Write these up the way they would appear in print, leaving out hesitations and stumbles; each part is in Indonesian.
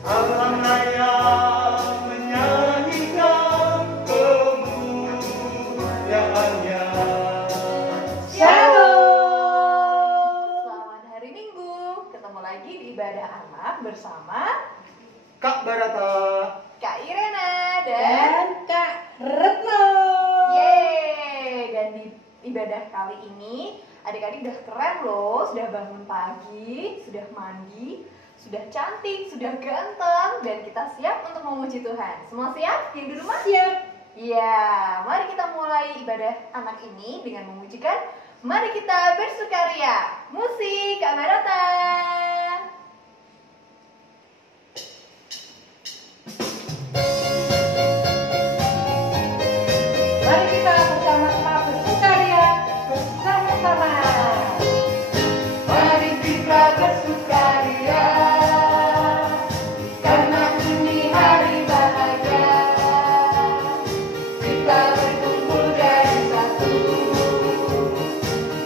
Alam yang menyanyikan kemuliaannya. Shalom. Selamat hari Minggu. Ketemu lagi di ibadah anak bersama Kak Barata, Kak Irena dan Kak Retno. Yeay. Dan di ibadah kali ini adik-adik udah keren loh, sudah bangun pagi, sudah mandi, sudah cantik, sudah ganteng, dan kita siap untuk memuji Tuhan. Semua siap? Yang di rumah? Siap. Iya, mari kita mulai ibadah anak ini dengan memujikan. Mari kita bersukaria. Musik, Kak Barata. Mari kita bersama-sama bersukaria bersama-sama. mari kita bersukaria, karena ini hari bahagia. Kita berkumpul dari satu,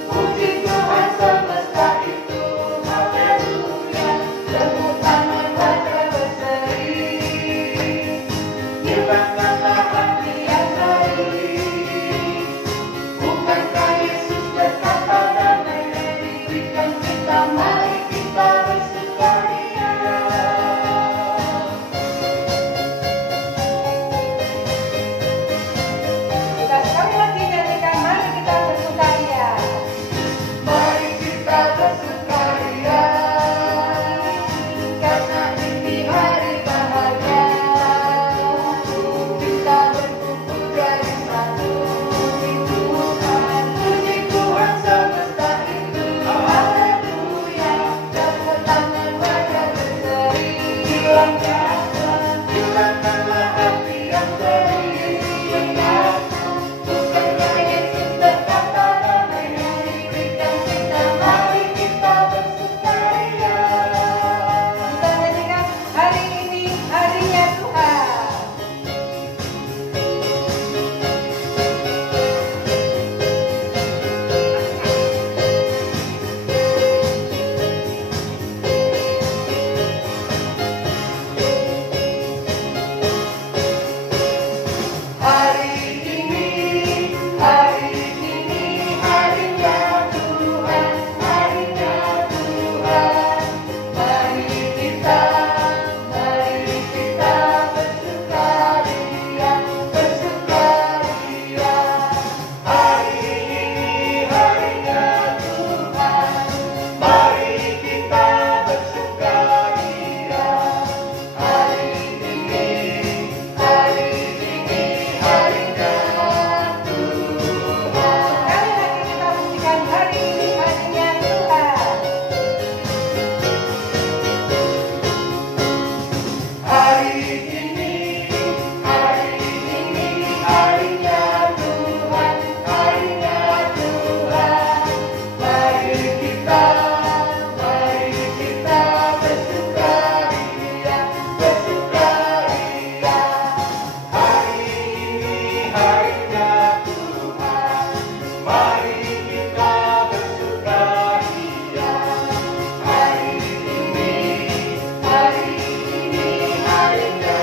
puji Tuhan semesta itu, haleluya. Tepuk tangan raja berseri, hilangkanlah hati yang seri. Bukankah Yesus berkata damai yang diberikan kita, mari kita bersukaria. Kita sekali lagi nyanyikan mari kita bersukaria. Mari kita bersukaria, karena ini hari bahagia. Kita berkumpul dari satu, puji Tuhan semesta itu, haleluya. Tepuk tangan raja berseri, hilangkanlah hati yang seri. Bukankah Yesus berkata damai yang diberikan kita, mari kita bersukaria. Kita nyanyikan hari ini harinya Tuhan. Hari ini harinya Tuhan, harinya Tuhan. Mari kita bersukaria, bersukaria. Hari ini harinya Tuhan, mari kita bersukaria. Hari ini harinya Tuhan. Sekali lagi kita pujikan hari ini harinya Tuhan. Hari ini harinya Tuhan, harinya Tuhan. Mari kita bersukaria, bersukaria. Hari ini harinya Tuhan, mari kita bersukaria. Hari ini harinya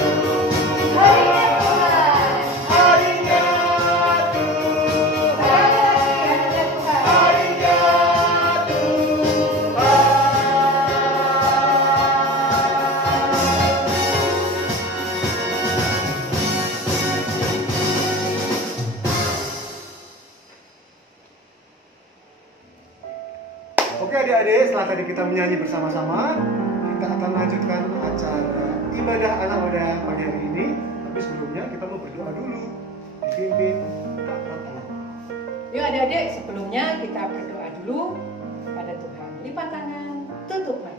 Tuhan, harinya Tuhan, harinya Oke adik-adik, setelah tadi kita menyanyi bersama-sama, kita akan lanjutkan acara ibadah anak pada pagi hari ini. Tapi sebelumnya kita mau berdoa dulu, dipimpin Kak Retno. Yuk adik-adik, sebelumnya kita berdoa dulu pada Tuhan. Lipat tangan, tutup mata.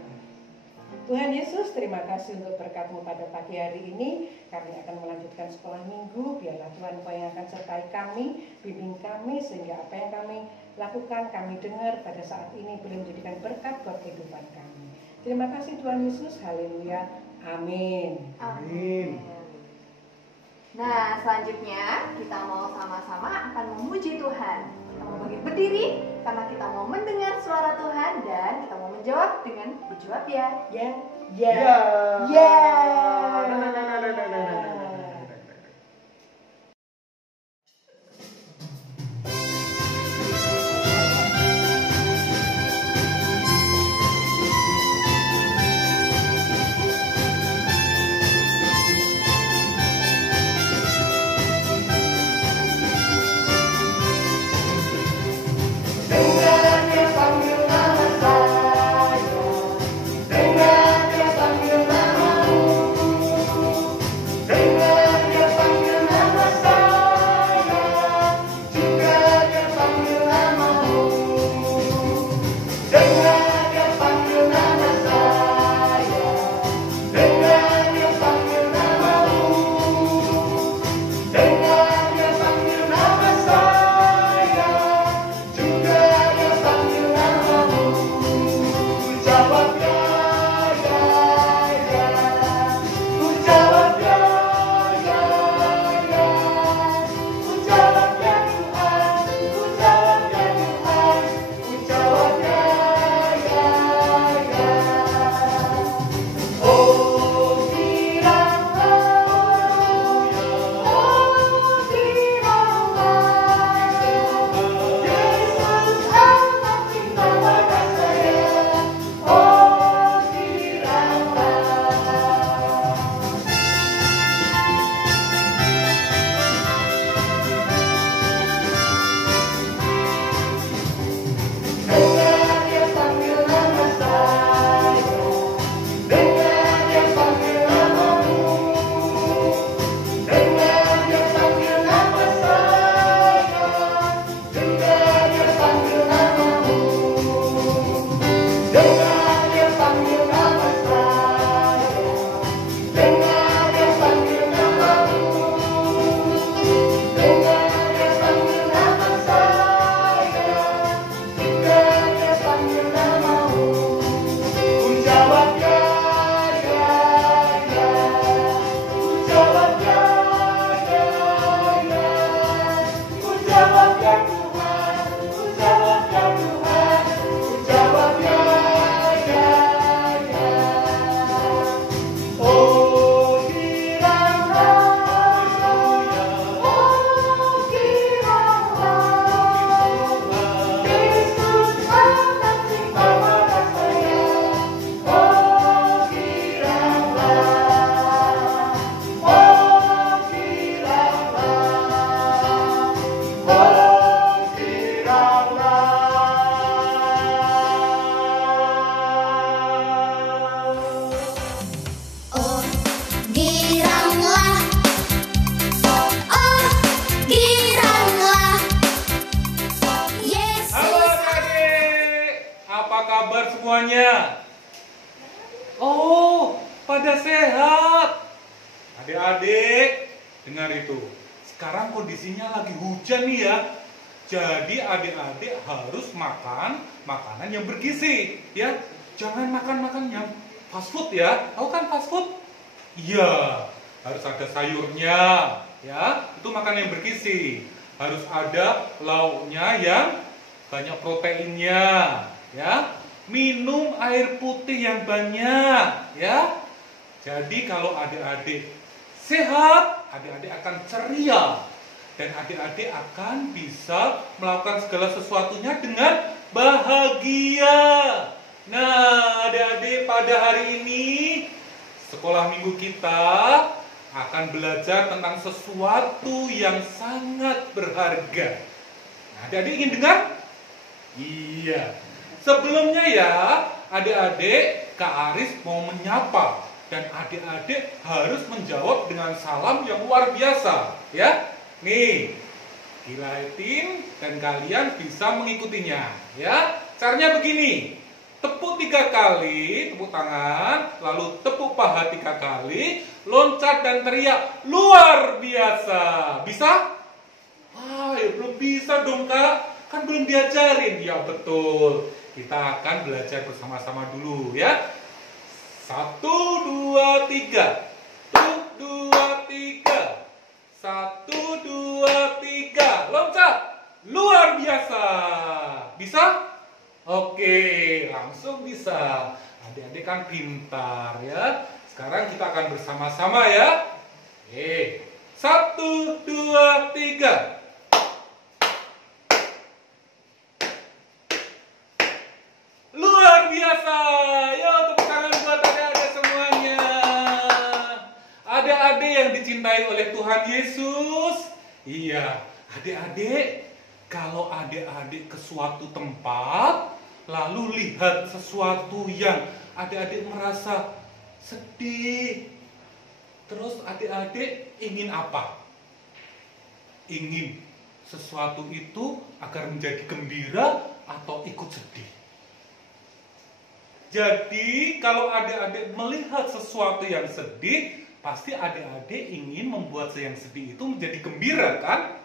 Tuhan Yesus, terima kasih untuk berkat-Mu pada pagi hari ini. Kami akan melanjutkan sekolah minggu. Biarlah Tuhan Engkau yang akan sertai kami, bimbing kami, sehingga apa yang kami lakukan, kami dengar pada saat ini boleh menjadikan berkat buat kehidupan kami. Terima kasih Tuhan Yesus, haleluya, amin. Amin. Nah, selanjutnya kita mau sama-sama akan memuji Tuhan. Kita mau berdiri Karena kita mau mendengar suara Tuhan dan kita mau menjawab dengan berjawab ya. Ya. Ya. Ya. Dengar dia panggil nama saya, dengar dia panggil namamu, dengar dia panggil nama saya, juga dia panggil namamu, dengar dia panggil nama saya, dengar dia panggil namamu, dengar dia panggil nama saya, juga dia panggil namamu. Ku jawab ya, ya, ya. Ku jawab ya, ya, ya. Ku jawab ya Tuhan, ku jawab ya Tuhan, ku jawab ya, ya, ya. Oh biarlah, oh biarlah, Yesus amat cinta pada saya. Oh biarlah. Dengar dia panggil nama saya, dengar dia panggil namamu, dengar dia panggil nama saya, dengar dia panggil namamu, dengar dia panggil nama saya, dengar dia panggil namamu, dengar dia panggil nama saya, dengar dia panggil namamu. Ku jawab ya, ya, ya. Ku jawab ya, ya, ya. Ku jawab ya Tuhan, ku jawab ya Tuhan, ku jawab ya, ya, ya. Oh biarlah, oh biarlah, Yesus amat cinta pada saya. Oh biarlah, oh biarlah, oh biarlah. Oh, giranglah. Oh, giranglah. Yesus. Halo adik-adik, apa kabar semuanya? Oh, pada sehat. Adik-adik, dengar itu. Sekarang kondisinya lagi hujan nih ya. Jadi adik-adik harus makan makanan yang bergizi, ya. Jangan makan yang fast food ya. Tahu kan fast food? Iya, harus ada sayurnya, ya. Itu makanan yang bergizi. Harus ada lauknya yang banyak proteinnya, ya. Minum air putih yang banyak, ya. Jadi kalau adik-adik sehat, adik-adik akan ceria dan adik-adik akan bisa melakukan segala sesuatunya dengan bahagia. Nah, adik-adik, pada hari ini sekolah minggu kita akan belajar tentang sesuatu yang sangat berharga. Nah, adik-adik ingin dengar? Iya. Sebelumnya ya, adik-adik, Kak Aris mau menyapa dan adik-adik harus menjawab dengan salam yang luar biasa, ya. Nih, dilihatin dan kalian bisa mengikutinya, ya. Caranya begini. Tepuk 3 kali, tepuk tangan, lalu tepuk paha 3 kali, loncat dan teriak luar biasa. Bisa? Wah, ya belum bisa dong Kak, kan belum diajarin. Ya betul, kita akan belajar bersama-sama dulu ya. 1, 2, 3. 1, 2, 3. 1, 2, 3. Loncat. Luar biasa. Bisa? Oke, langsung bisa. Adik-adik kan pintar ya. Sekarang kita akan bersama-sama ya. Oke, 1, 2, 3. Luar biasa. Yo, tepuk tangan buat adik-adik semuanya. Adik-adik yang dicintai oleh Tuhan Yesus. Iya, adik-adik, kalau adik-adik ke suatu tempat, lalu lihat sesuatu yang adik-adik merasa sedih, terus adik-adik ingin apa? Ingin sesuatu itu agar menjadi gembira atau ikut sedih. Jadi kalau adik-adik melihat sesuatu yang sedih, pasti adik-adik ingin membuat yang sedih itu menjadi gembira, kan?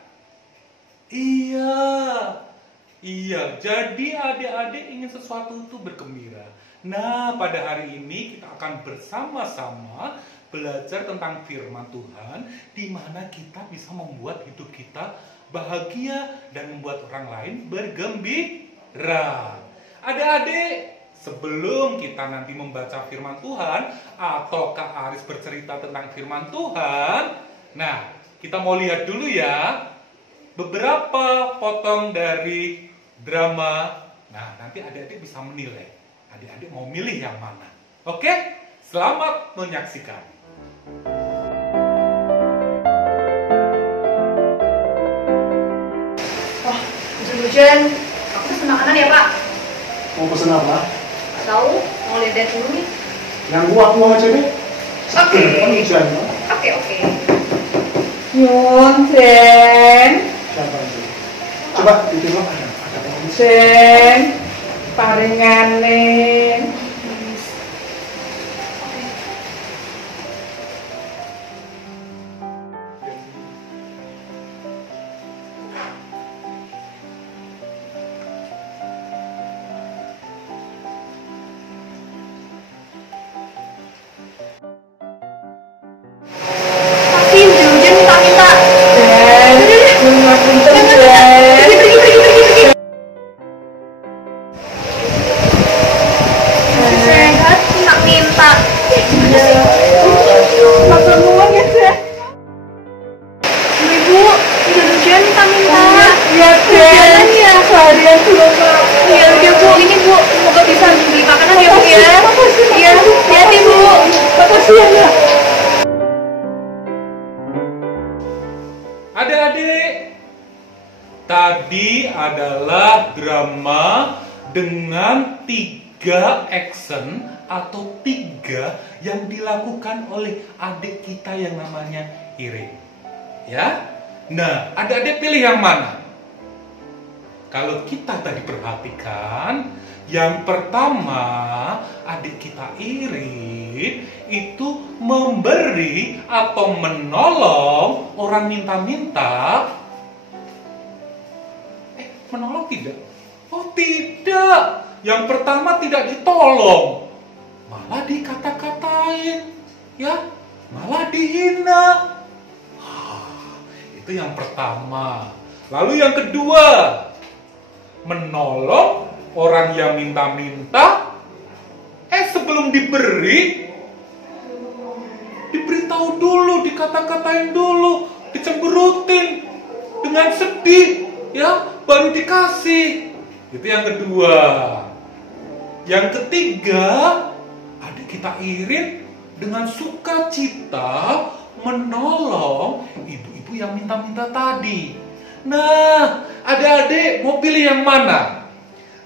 Iya, jadi adik-adik ingin sesuatu itu bergembira. Nah, pada hari ini kita akan bersama-sama belajar tentang firman Tuhan, di mana kita bisa membuat hidup kita bahagia dan membuat orang lain bergembira. Adik-adik, sebelum kita nanti membaca firman Tuhan atau Kak Aris bercerita tentang firman Tuhan, nah, kita mau lihat dulu ya beberapa potong dari drama. Nah, nanti adik-adik bisa menilai. Adik-adik mau milih yang mana? Oke? Selamat menyaksikan. Wah, hujan-hujan. Aku pesen makanan ya, Pak. Mau pesen apa? Gak tahu, mau lihat dulu nih. Yang gua aku aja deh. Oke. Kan hujan, ya? Oke. Nyun, Den. Siapa itu? Coba ditengok ada apa? Den. Paringanin. Pasti hujan-hujan minta-minta. Den. Punten, Den. Pergi. Sehat, minta-minta. Makan nuwun ya, Den. Ibu, hujan-hujan minta-minta. Ya, Den. Ya. Seharian belum makan. Ya udah Bu, ini Bu, semoga bisa beli makanan ya Bu ya. Iya, hati-hati Bu. Makasih ya, Nak. Adik-adik, tadi adalah drama dengan 3 action atau 3 yang dilakukan oleh adik kita yang namanya Irin. Ya? Nah, adik-adik pilih yang mana? Kalau kita tadi perhatikan, yang pertama adik kita Irin itu memberi atau menolong orang minta-minta. Menolong tidak? Oh tidak. Yang pertama tidak ditolong, malah dikata-katain, ya, malah dihina. Itu yang pertama. Lalu yang kedua, menolong orang yang minta-minta, sebelum diberitahu dulu, dikata-katain dulu, dicemberutin dengan sedih, ya, baru dikasih. Itu yang kedua. Yang ketiga, adik kita Irin dengan sukacita menolong ibu-ibu yang minta-minta tadi. Nah, adik-adik mau pilih yang mana?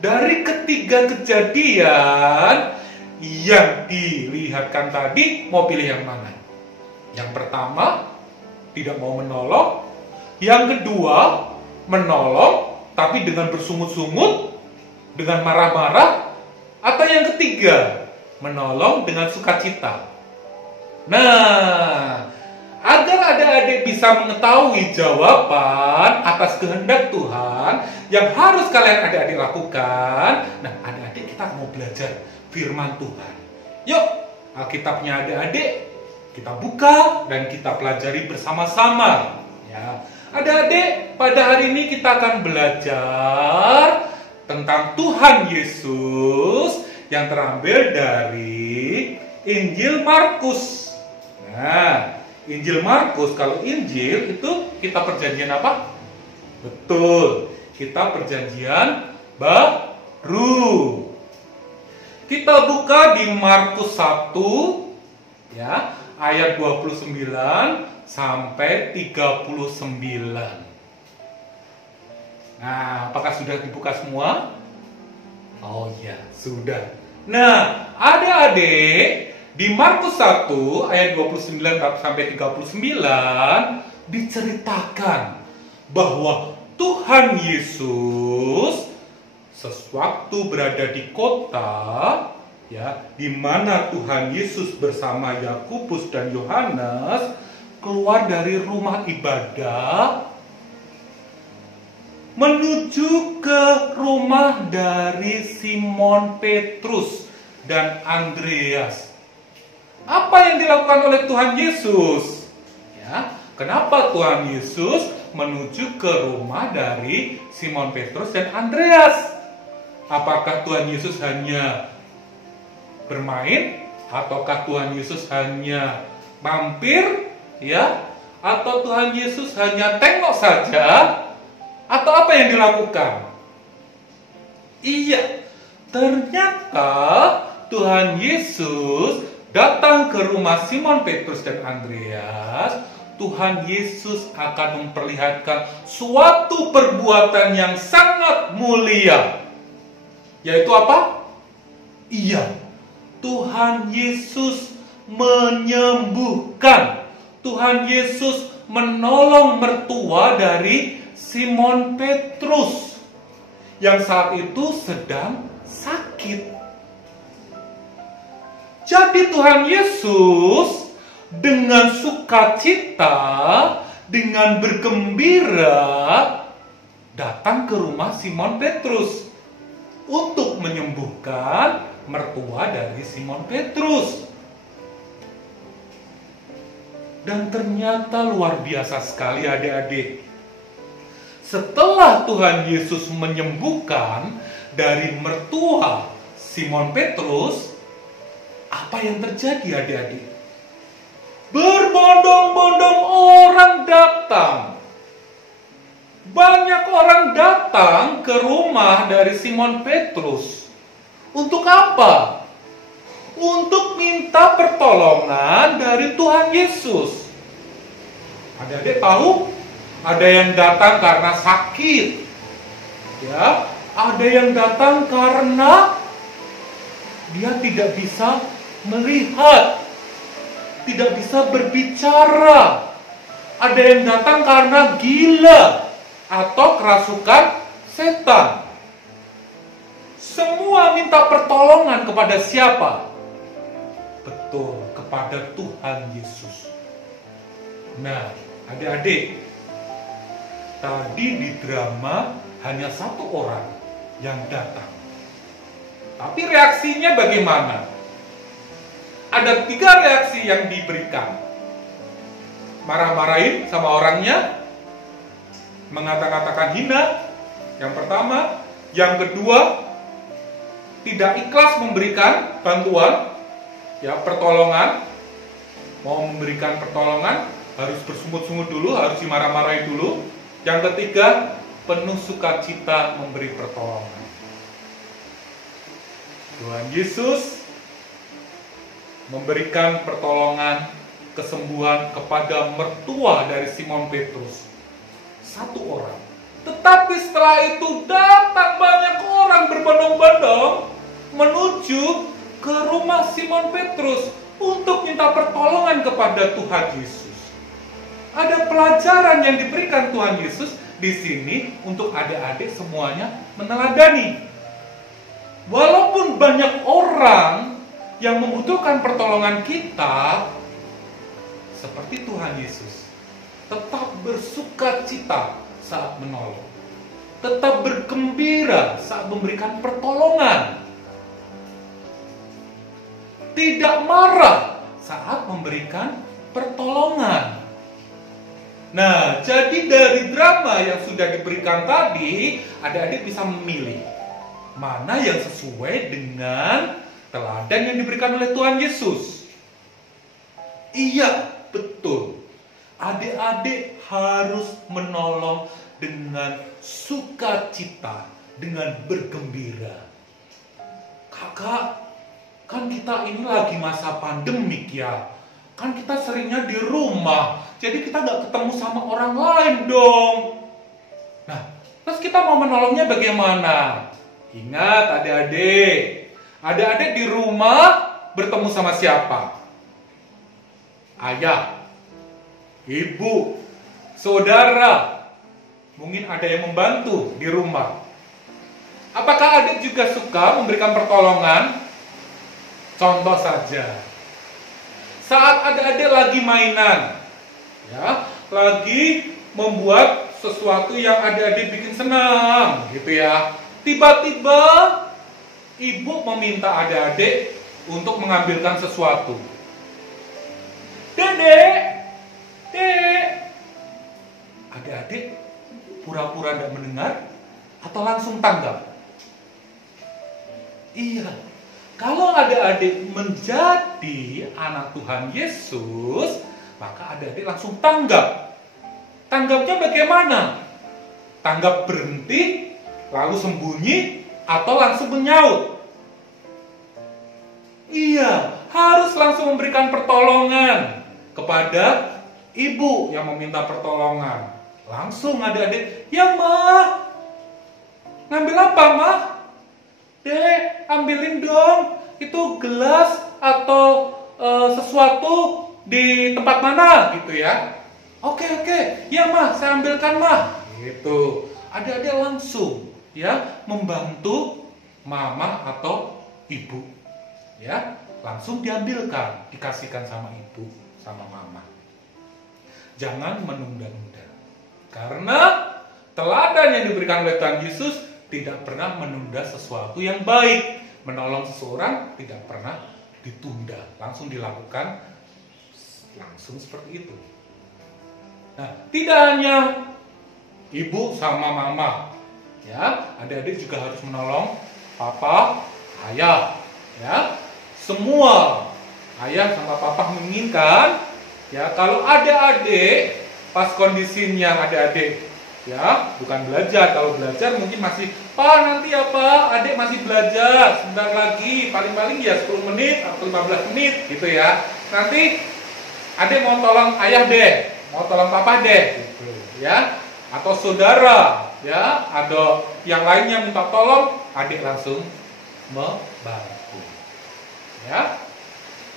Dari ketiga kejadian yang dilihatkan tadi, mau pilih yang mana? Yang pertama, tidak mau menolong. Yang kedua, menolong tapi dengan bersungut-sungut, dengan marah-marah. Atau yang ketiga, menolong dengan sukacita. Nah, agar adik-adik bisa mengetahui jawaban atas kehendak Tuhan yang harus kalian adik-adik lakukan. Nah, adik-adik kita mau belajar firman Tuhan. Yuk, Alkitabnya adik-adik kita buka dan kita pelajari bersama-sama. Ya, adik-adik, pada hari ini kita akan belajar tentang Tuhan Yesus yang terambil dari Injil Markus. Nah, Injil Markus, kalau Injil itu kita perjanjian apa? Betul, kita perjanjian baru. Kita buka di Markus 1 ya, ayat 29 sampai 39. Nah, apakah sudah dibuka semua? Oh iya, sudah. Nah, adik-adik, di Markus 1 ayat 29 sampai 39 diceritakan bahwa Tuhan Yesus sewaktu berada di kota ya, di mana Tuhan Yesus bersama Yakobus dan Yohanes keluar dari rumah ibadah menuju ke rumah dari Simon Petrus dan Andreas. Apa yang dilakukan oleh Tuhan Yesus? Ya, kenapa Tuhan Yesus menuju ke rumah dari Simon Petrus dan Andreas? Apakah Tuhan Yesus hanya bermain, ataukah Tuhan Yesus hanya mampir, ya? Atau Tuhan Yesus hanya tengok saja? Atau apa yang dilakukan? Iya, ternyata Tuhan Yesus datang ke rumah Simon Petrus dan Andreas. Tuhan Yesus akan memperlihatkan suatu perbuatan yang sangat mulia. Yaitu apa? Iya, Tuhan Yesus menyembuhkan. Tuhan Yesus menolong mertua dari Simon Petrus yang saat itu sedang sakit. Jadi Tuhan Yesus dengan sukacita, dengan bergembira datang ke rumah Simon Petrus untuk menyembuhkan mertua dari Simon Petrus. Dan ternyata luar biasa sekali adik-adik. Setelah Tuhan Yesus menyembuhkan dari mertua Simon Petrus, apa yang terjadi adik-adik? Berbondong-bondong orang datang. Banyak orang datang ke rumah dari Simon Petrus. Untuk apa? Untuk minta pertolongan dari Tuhan Yesus. Adik-adik tahu? Ada yang datang karena sakit, ya. Ada yang datang karena dia tidak bisa melihat, tidak bisa berbicara. Ada yang datang karena gila atau kerasukan setan. Semua minta pertolongan kepada siapa? Betul, kepada Tuhan Yesus. Nah, adik-adik, tadi di drama hanya satu orang yang datang. Tapi reaksinya bagaimana? Ada 3 reaksi yang diberikan. Marah-marahin sama orangnya, mengata-katakan hina, yang pertama. Yang kedua, tidak ikhlas memberikan bantuan, ya, pertolongan. Mau memberikan pertolongan harus bersungut-sungut dulu, harus dimarah-marahi dulu. Yang ketiga, penuh sukacita memberi pertolongan. Tuhan Yesus memberikan pertolongan kesembuhan kepada mertua dari Simon Petrus. 1 orang. Tetapi setelah itu datang banyak orang berbondong-bondong menuju ke rumah Simon Petrus untuk minta pertolongan kepada Tuhan Yesus. Ada pelajaran yang diberikan Tuhan Yesus di sini untuk adik-adik semuanya meneladani. Walaupun banyak orang yang membutuhkan pertolongan kita, seperti Tuhan Yesus, tetap bersukacita saat menolong, tetap bergembira saat memberikan pertolongan, tidak marah saat memberikan pertolongan. Nah, jadi dari drama yang sudah diberikan tadi, adik-adik bisa memilih mana yang sesuai dengan teladan yang diberikan oleh Tuhan Yesus. Iya, betul. Adik-adik harus menolong dengan sukacita, dengan bergembira. Kakak, kan kita ini lagi masa pandemik ya. Kan kita seringnya di rumah, jadi kita nggak ketemu sama orang lain dong. Nah, terus kita mau menolongnya bagaimana? Ingat adik-adik, adik-adik di rumah bertemu sama siapa? Ayah, ibu, saudara. Mungkin ada yang membantu di rumah. Apakah adik juga suka memberikan pertolongan? Contoh saja, saat adik-adik lagi mainan, ya, lagi membuat sesuatu yang adik-adik bikin senang, gitu ya. Tiba-tiba ibu meminta adik-adik untuk mengambilkan sesuatu. Dek, adik-adik pura-pura tidak mendengar atau langsung tanggap? Iya, kalau adik-adik menjadi anak Tuhan Yesus, maka adik-adik langsung tanggap. Tanggapnya bagaimana? Tanggap berhenti, lalu sembunyi, atau langsung menyaut? Iya, harus langsung memberikan pertolongan kepada ibu yang meminta pertolongan. Langsung adik-adik, ya mah, ngambil apa mah? Dek, ambilin dong, itu gelas atau sesuatu di tempat mana gitu ya. Oke, ya mah, saya ambilkan mah. Gitu, adik-adik langsung ya membantu mama atau ibu. Ya, langsung diambilkan, dikasihkan sama ibu, sama mama. Jangan menunda-nunda. Karena teladan yang diberikan oleh Tuhan Yesus tidak pernah menunda sesuatu yang baik. Menolong seseorang tidak pernah ditunda, langsung dilakukan langsung seperti itu. Nah, tidak hanya ibu sama mama, ya, adik-adik juga harus menolong papa, ayah, ya. Semua ayah sama papa menginginkan, ya, kalau adik-adik pas kondisinya adik-adik, ya, bukan belajar. Kalau belajar mungkin masih, Pak nanti ya Pak, adik masih belajar, sebentar lagi, paling-paling ya 10 menit atau 15 menit gitu ya. Nanti adik mau tolong ayah deh, mau tolong papa deh, gitu ya. Atau saudara, ya, ada yang lainnya minta tolong, adik langsung membantu. Ya.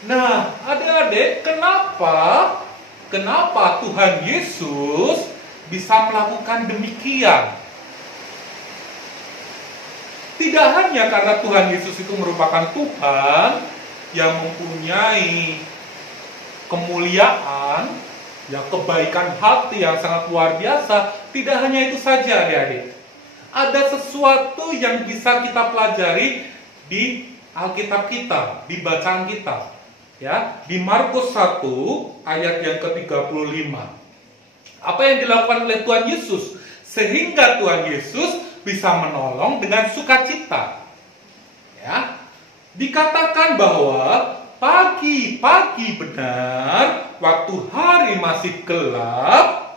Nah, adik-adik, kenapa Tuhan Yesus bisa melakukan demikian? Tidak hanya karena Tuhan Yesus itu merupakan Tuhan yang mempunyai kemuliaan, ya, kebaikan hati yang sangat luar biasa. Tidak hanya itu saja, adik-adik. Ada sesuatu yang bisa kita pelajari di Alkitab kita, di bacaan kita. Ya, di Markus 1 ayat yang ke-35. Apa yang dilakukan oleh Tuhan Yesus sehingga Tuhan Yesus bisa menolong dengan sukacita? Ya. Dikatakan bahwa pagi-pagi benar, waktu hari masih gelap,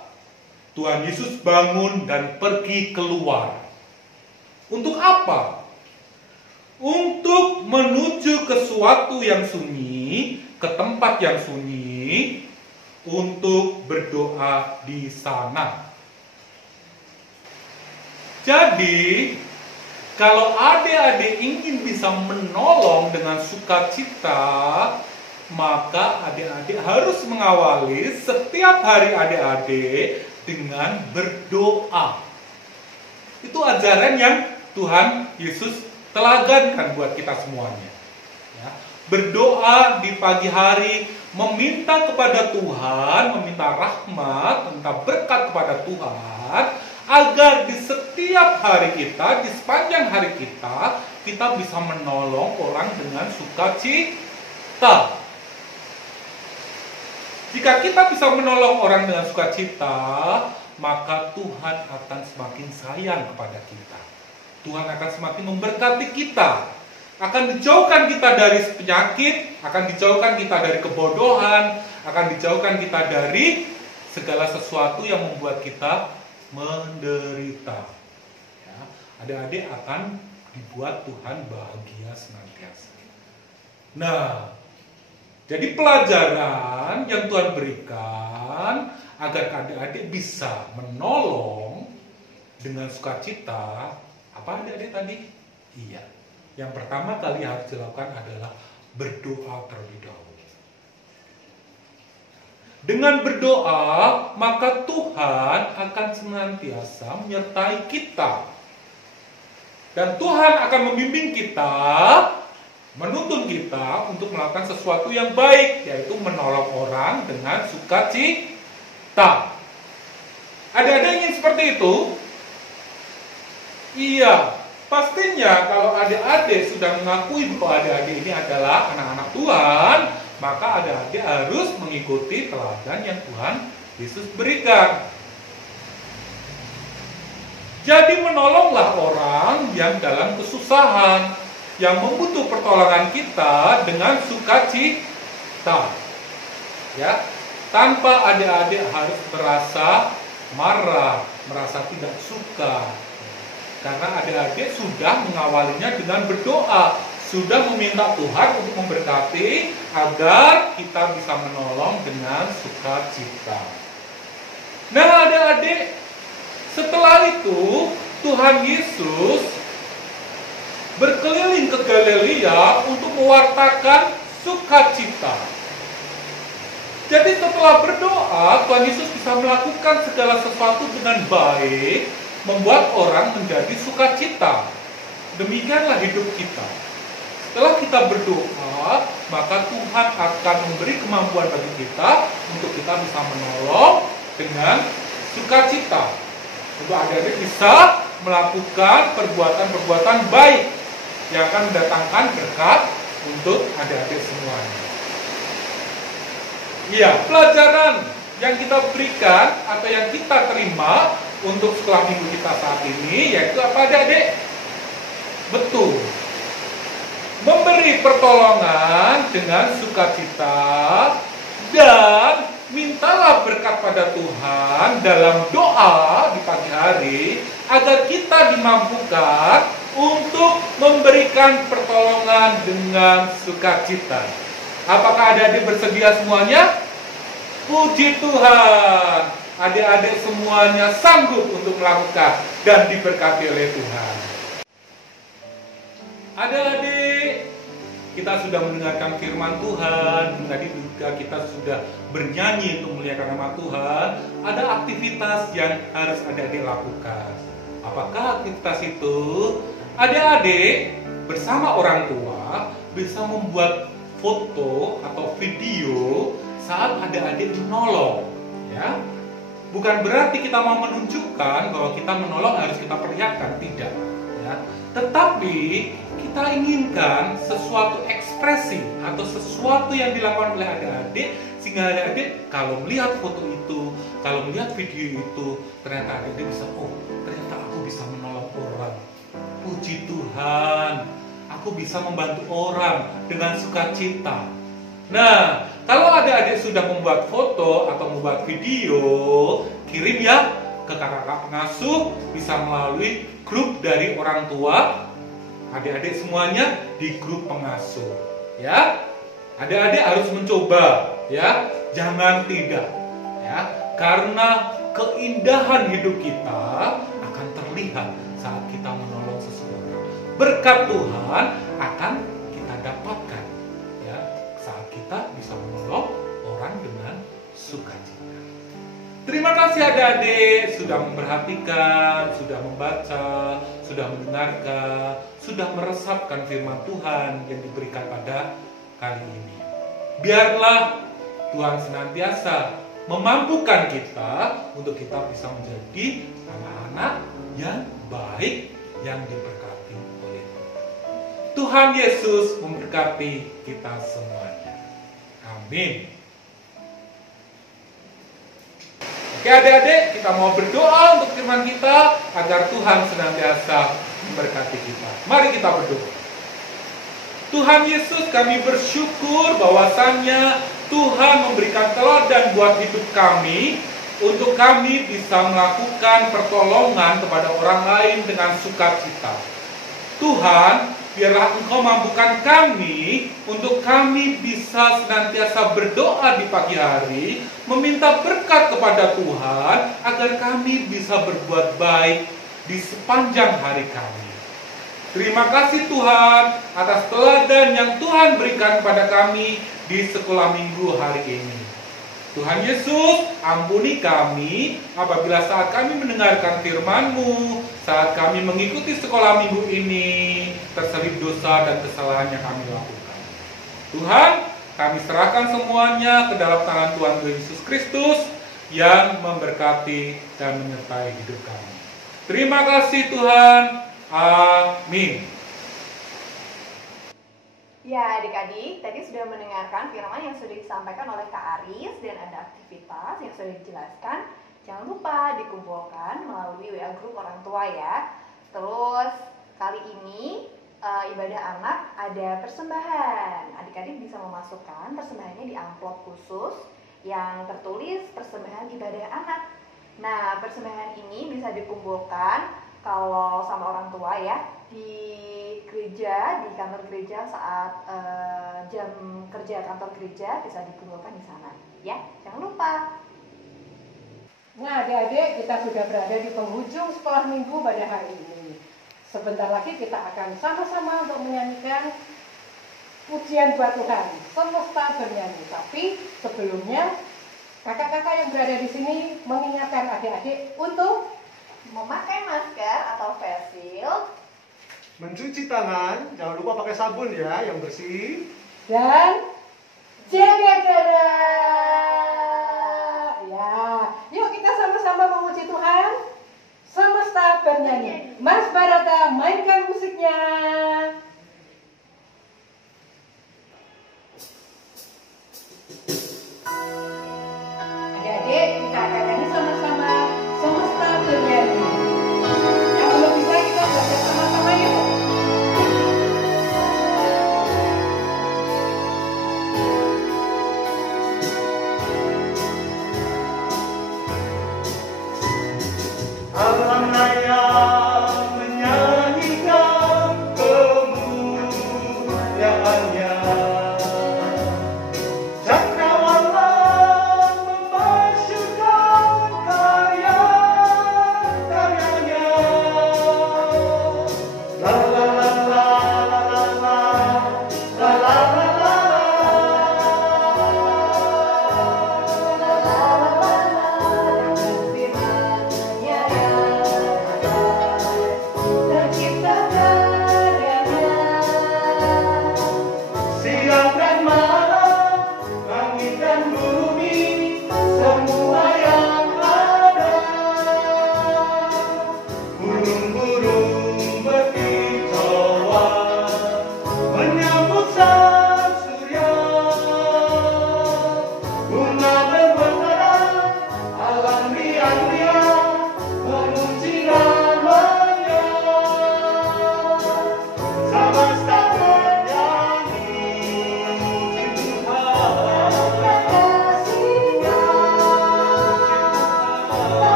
Tuhan Yesus bangun dan pergi keluar. Untuk apa? Untuk menuju ke suatu yang sunyi, ke tempat yang sunyi, untuk berdoa di sana. Jadi, kalau adik-adik ingin bisa menolong dengan sukacita, maka adik-adik harus mengawali setiap hari adik-adik dengan berdoa. Itu ajaran yang Tuhan Yesus teladankan buat kita semuanya. Ya. Berdoa di pagi hari, meminta kepada Tuhan, meminta rahmat, meminta berkat kepada Tuhan, agar di setiap hari kita, di sepanjang hari kita, kita bisa menolong orang dengan sukacita. Jika kita bisa menolong orang dengan sukacita, maka Tuhan akan semakin sayang kepada kita. Tuhan akan semakin memberkati kita. Akan dijauhkan kita dari penyakit, akan dijauhkan kita dari kebodohan, akan dijauhkan kita dari segala sesuatu yang membuat kita menderita. Ya, adik-adik akan dibuat Tuhan bahagia senantiasa. Nah, jadi pelajaran yang Tuhan berikan agar adik-adik bisa menolong dengan sukacita. Apa adik-adik tadi? Iya. Yang pertama kali harus dilakukan adalah berdoa terlebih dahulu. Dengan berdoa, maka Tuhan akan senantiasa menyertai kita. Dan Tuhan akan membimbing kita, menuntun kita untuk melakukan sesuatu yang baik, yaitu menolong orang dengan sukacita. Ada ingin seperti itu? Iya, pastinya kalau adik-adik sudah mengakui bahwa adik-adik ini adalah anak-anak Tuhan, maka adik-adik harus mengikuti teladan yang Tuhan Yesus berikan. Jadi menolonglah orang yang dalam kesusahan, yang membutuh pertolongan kita dengan sukacita. Ya, tanpa adik-adik harus merasa marah, merasa tidak suka. Karena adik-adik sudah mengawalinya dengan berdoa, sudah meminta Tuhan untuk memberkati agar kita bisa menolong dengan sukacita. Nah, adik-adik, setelah itu Tuhan Yesus berkeliling ke Galilea untuk mewartakan sukacita. Jadi setelah berdoa, Tuhan Yesus bisa melakukan segala sesuatu dengan baik, membuat orang menjadi sukacita. Demikianlah hidup kita. Setelah kita berdoa, maka Tuhan akan memberi kemampuan bagi kita untuk kita bisa menolong dengan sukacita. Untuk adik-adik bisa melakukan perbuatan-perbuatan baik yang akan mendatangkan berkat untuk adik-adik semuanya. Iya, pelajaran yang kita berikan atau yang kita terima untuk sekolah minggu kita saat ini yaitu apa adik-adik? Betul. Memberi pertolongan dengan sukacita dan mintalah berkat pada Tuhan dalam doa di pagi hari agar kita dimampukan untuk memberikan pertolongan dengan sukacita. Apakah adik-adik bersedia semuanya? Puji Tuhan, adik-adik semuanya sanggup untuk melakukan dan diberkati oleh Tuhan. Adik-adik, kita sudah mendengarkan firman Tuhan, tadi juga kita sudah bernyanyi untuk memuliakan nama Tuhan. Ada aktivitas yang harus adik-adik lakukan. Apakah aktivitas itu? Adik-adik bersama orang tua bisa membuat foto atau video saat adik-adik menolong, ya. Bukan berarti kita mau menunjukkan bahwa kita menolong harus kita perlihatkan, tidak, ya. Tetapi kita inginkan sesuatu ekspresi atau sesuatu yang dilakukan oleh adik-adik sehingga adik-adik kalau melihat foto itu, kalau melihat video itu, ternyata adik-adik bisa, oh ternyata aku bisa menolong orang. Puji Tuhan, aku bisa membantu orang dengan sukacita. Nah, kalau adik-adik sudah membuat foto atau membuat video, kirim ya ke kakak-kakak pengasuh, bisa melalui grup dari orang tua, adik-adik semuanya di grup pengasuh, ya. Adik-adik harus mencoba, ya, jangan tidak, ya, karena keindahan hidup kita akan terlihat saat kita menolong seseorang. Berkat Tuhan akan kita dapatkan, ya, saat kita bisa menolong orang dengan sukacita. Terima kasih adik-adik sudah memperhatikan, sudah membaca, sudah mendengarkan, sudah meresapkan firman Tuhan yang diberikan pada kali ini. Biarlah Tuhan senantiasa memampukan kita untuk kita bisa menjadi anak-anak yang baik, yang diberkati oleh Tuhan. Tuhan Yesus memberkati kita semuanya. Amin. Oke adik-adik, kita mau berdoa untuk firman kita agar Tuhan senantiasa memberkati kita. Mari kita berdoa. Tuhan Yesus, kami bersyukur bahwasannya Tuhan memberikan teladan buat hidup kami untuk kami bisa melakukan pertolongan kepada orang lain dengan sukacita. Tuhan, biarlah Engkau mampukan kami untuk kami bisa senantiasa berdoa di pagi hari, meminta berkat kepada Tuhan agar kami bisa berbuat baik di sepanjang hari kami. Terima kasih Tuhan atas teladan yang Tuhan berikan kepada kami di sekolah minggu hari ini. Tuhan Yesus, ampuni kami apabila saat kami mendengarkan firman-Mu, saat kami mengikuti sekolah minggu ini, terselip dosa dan kesalahan yang kami lakukan. Tuhan, kami serahkan semuanya ke dalam tangan Tuhan Yesus Kristus yang memberkati dan menyertai hidup kami. Terima kasih Tuhan. Amin. Ya adik-adik, tadi sudah mendengarkan firman yang sudah disampaikan oleh Kak Aris dan ada aktivitas yang sudah dijelaskan. Jangan lupa dikumpulkan melalui WA grup orang tua ya. Terus kali ini ibadah anak ada persembahan. Adik-adik bisa memasukkan persembahannya di amplop khusus yang tertulis persembahan ibadah anak. Nah, persembahan ini bisa dikumpulkan kalau sama orang tua ya di gereja, di kantor gereja saat jam kerja kantor gereja bisa dikumpulkan di sana ya. Jangan lupa. Nah adik-adik, kita sudah berada di penghujung sekolah minggu pada hari ini. Sebentar lagi kita akan sama-sama untuk menyanyikan pujian buat Tuhan, semesta bernyanyi. Tapi sebelumnya kakak-kakak yang berada di sini mengingatkan adik-adik untuk Memakai masker atau face shield, Mencuci tangan, jangan lupa pakai sabun ya yang bersih. dan jaga jarak. Ya, yuk kita sama-sama memuji Tuhan. Semesta bernyanyi. Mas Barata, mainkan musiknya.